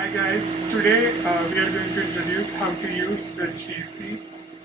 Hi guys, today we are going to introduce how to use the GC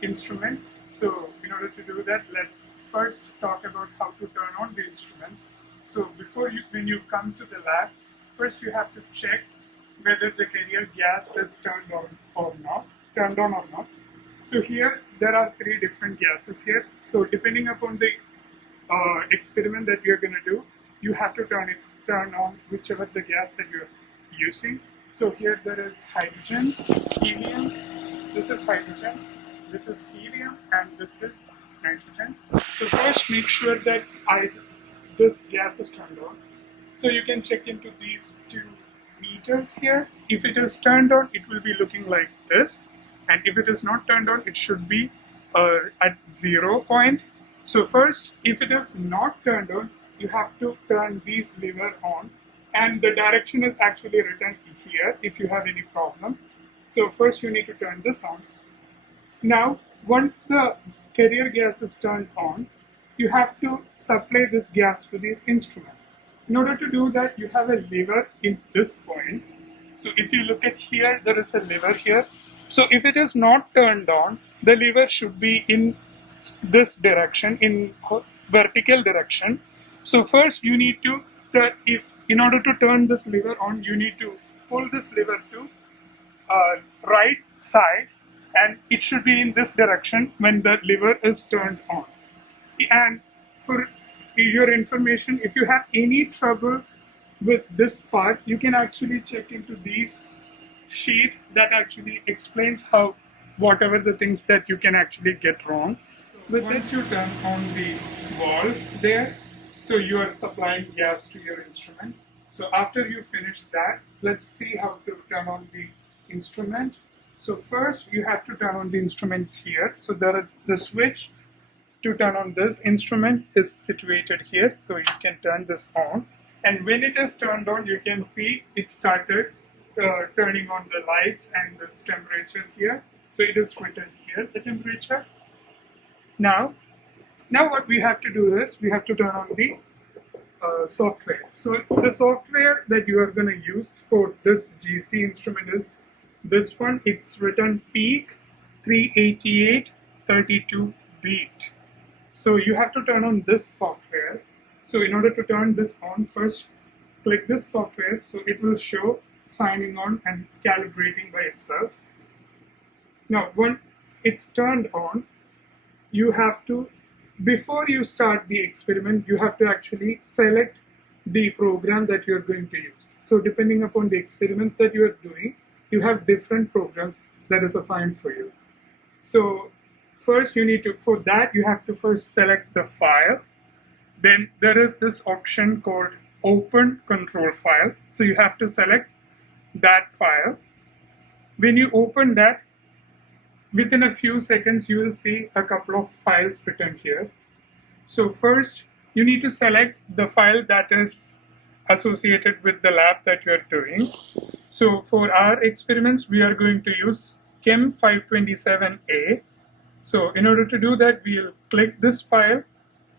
instrument. So in order to do that, let's first talk about how to turn on the instruments. So when you come to the lab, first you have to check whether the carrier gas is turned on or not. So here there are three different gases here. So depending upon the experiment that you're going to do, you have to turn on whichever the gas that you're using. So here there is hydrogen, helium, this is hydrogen, this is helium, and this is nitrogen. So first make sure that this gas is turned on. So you can check into these two meters here. If it is turned on, it will be looking like this, and if it is not turned on, it should be at 0 point. So first, if it is not turned on, you have to turn these lever on, and the direction is actually written here if you have any problem. So first you need to turn this on. Now, once the carrier gas is turned on, you have to supply this gas to this instrument. In order to do that, you have a lever in this point. So if you look at here, there is a lever here. So if it is not turned on, the lever should be in this direction, in vertical direction. So first you need to in order to turn this lever on, you need to pull this lever to right side, and it should be in this direction when the lever is turned on. And for your information, if you have any trouble with this part, you can actually check into these sheet that actually explains how whatever the things that you can actually get wrong. With this, you turn on the valve there, so you are supplying gas to your instrument. So after you finish that, let's see how to turn on the instrument. So first you have to turn on the instrument here. So the switch to turn on this instrument is situated here, so you can turn this on. And when it is turned on, you can see it started turning on the lights and this temperature here. So it is written here, the temperature. Now what we have to do is we have to turn on the software. So the software that you are going to use for this GC instrument is this one. It's written Peak 38832 beat. So you have to turn on this software. So in order to turn this on, first click this software, so it will show signing on and calibrating by itself. Now once it's turned on, you have to, before you start the experiment, you have to actually select the program that you're going to use. So depending upon the experiments that you are doing, you have different programs that is assigned for you. So first for that you have to first select the file. Then there is this option called Open Control File. So you have to select that file. When you open that, within a few seconds, you will see a couple of files written here. So first, you need to select the file that is associated with the lab that you are doing. So for our experiments, we are going to use CHEM 527A. So in order to do that, we'll click this file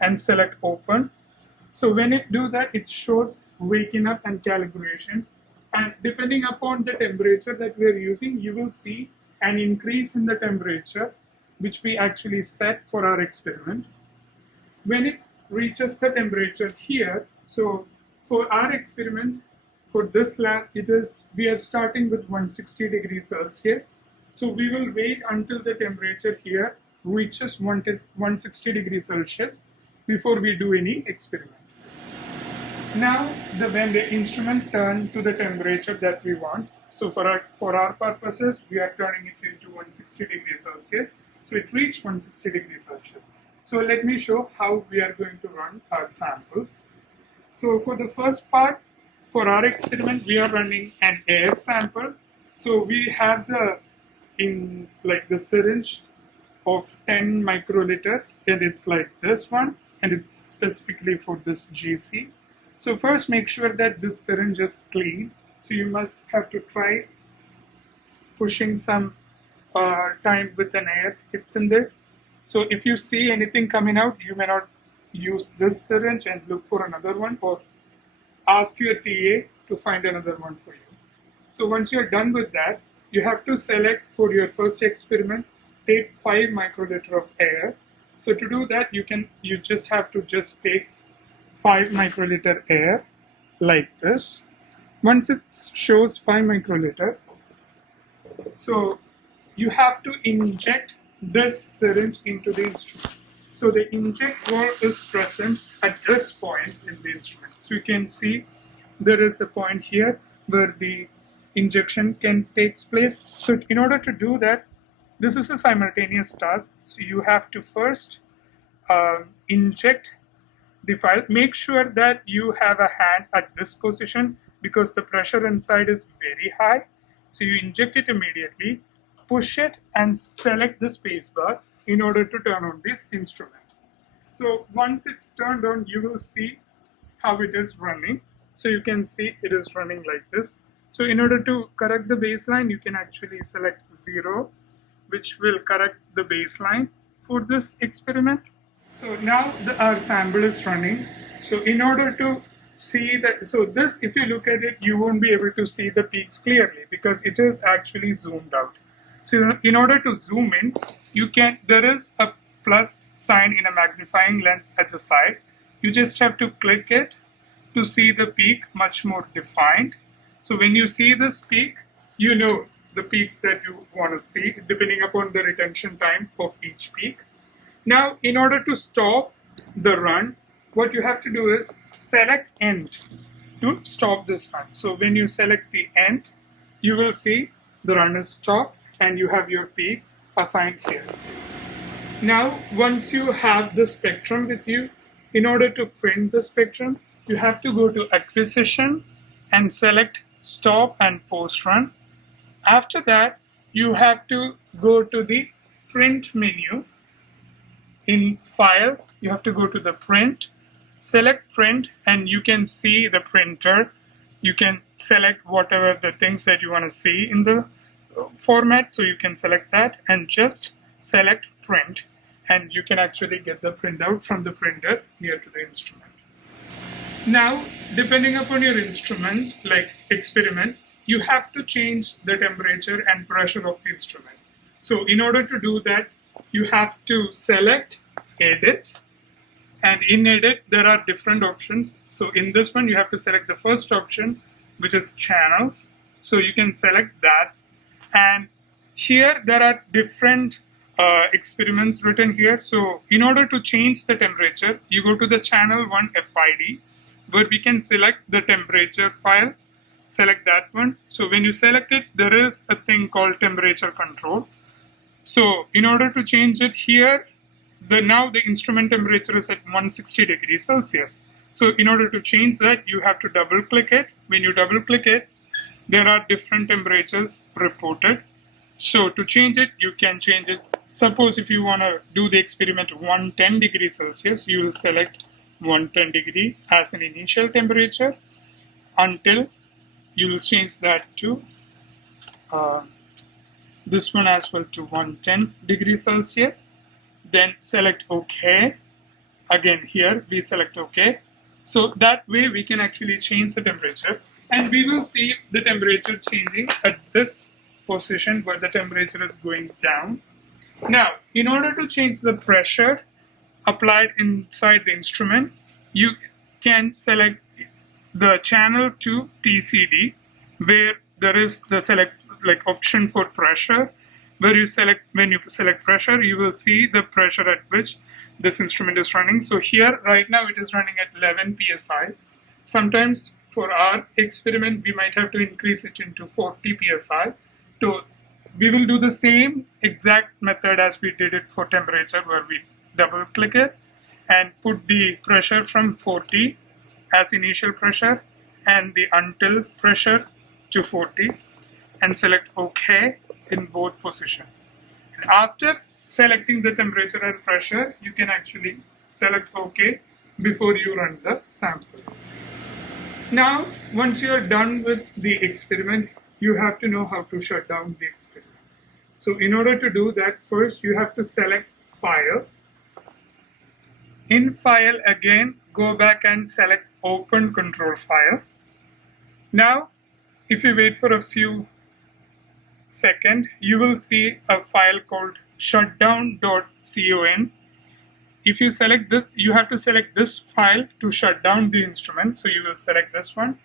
and select Open. So when it do that, it shows waking up and calibration. And depending upon the temperature that we are using, you will see an increase in the temperature, which we actually set for our experiment. When it reaches the temperature here, so for our experiment, for this lab, we are starting with 160 degrees Celsius. So we will wait until the temperature here reaches 160 degrees Celsius before we do any experiment. Now, when the instrument turns to the temperature that we want, so for our purposes, we are turning it into 160 degrees Celsius. So it reached 160 degrees Celsius. So let me show how we are going to run our samples. So for the first part, for our experiment, we are running an air sample. So we have the syringe of 10 microliters, and it's like this one, and it's specifically for this GC. So first make sure that this syringe is clean. So you must have to try pushing some time with an air in there. So if you see anything coming out, you may not use this syringe and look for another one, or ask your TA to find another one for you. So once you're done with that, you have to select for your first experiment, take 5 microliter of air. So to do that, you just have to just take 5 microliter air like this. Once it shows 5 microliter, so you have to inject this syringe into the instrument. So the inject valve is present at this point in the instrument. So you can see there is a point here where the injection can take place. So in order to do that, this is a simultaneous task. So you have to first inject the file. Make sure that you have a hand at this position because the pressure inside is very high. So you inject it immediately, push it and select the spacebar in order to turn on this instrument. So once it's turned on, you will see how it is running. So you can see it is running like this. So in order to correct the baseline, you can actually select 0, which will correct the baseline for this experiment. So now our sample is running. So in order to see that, so this, if you look at it, you won't be able to see the peaks clearly because it is actually zoomed out. So in order to zoom in, there is a plus sign in a magnifying lens at the side. You just have to click it to see the peak much more defined. So when you see this peak, you know the peaks that you want to see depending upon the retention time of each peak. Now, in order to stop the run, what you have to do is select end to stop this run. So when you select the end, you will see the run is stopped and you have your peaks assigned here. Now, once you have the spectrum with you, in order to print the spectrum, you have to go to acquisition and select stop and post run. After that, you have to go to the print menu. In file, you have to go to the print, select print, and you can see the printer. You can select whatever the things that you want to see in the format. So you can select that and just select print, and you can actually get the printout from the printer near to the instrument. Now, depending upon your instrument, like experiment, you have to change the temperature and pressure of the instrument. So in order to do that, you have to select edit, and in edit there are different options. So in this one you have to select the first option, which is channels. So you can select that, and here there are different experiments written here. So in order to change the temperature, you go to the channel 1 FID, where we can select the temperature file. Select that one. So when you select it, there is a thing called temperature control. So in order to change it here, now the instrument temperature is at 160 degrees Celsius. So in order to change that, you have to double click it. When you double click it, there are different temperatures reported. So to change it, you can change it. Suppose if you want to do the experiment 110 degrees Celsius, you will select 110 degree as an initial temperature until you will change that to this one as well to 110 degrees Celsius. Then select OK. Again here we select OK. So that way we can actually change the temperature, and we will see the temperature changing at this position where the temperature is going down. Now, in order to change the pressure applied inside the instrument, you can select the channel to TCD, where there is the select option for pressure, where you select, when you select pressure, you will see the pressure at which this instrument is running. So here right now it is running at 11 psi. Sometimes for our experiment we might have to increase it into 40 psi. So we will do the same exact method as we did it for temperature, where we double click it and put the pressure from 40 as initial pressure and the until pressure to 40, and select OK in both positions. And after selecting the temperature and pressure, you can actually select OK before you run the sample. Now, once you are done with the experiment, you have to know how to shut down the experiment. So in order to do that, first you have to select File. In File again, go back and select Open Control File. Now, If you wait for a few seconds, you will see a file called shutdown.con. If you select this, you have to select this file to shut down the instrument. So you will select this one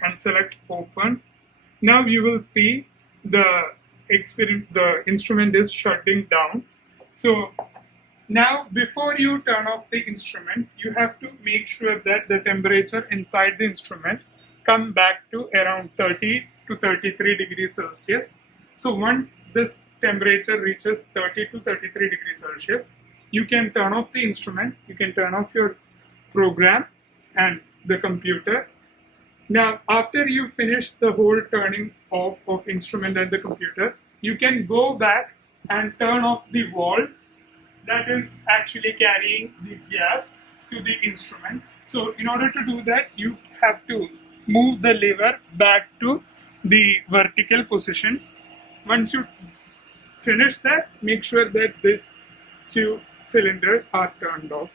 and select open. Now you will see the instrument is shutting down. So now before you turn off the instrument, you have to make sure that the temperature inside the instrument come back to around 30 to 33 degrees Celsius. So once this temperature reaches 30 to 33 degrees Celsius, you can turn off the instrument, you can turn off your program and the computer. Now, after you finish the whole turning off of instrument and the computer, you can go back and turn off the valve that is actually carrying the gas to the instrument. So in order to do that, you have to move the lever back to the vertical position. Once you finish that, make sure that these two cylinders are turned off.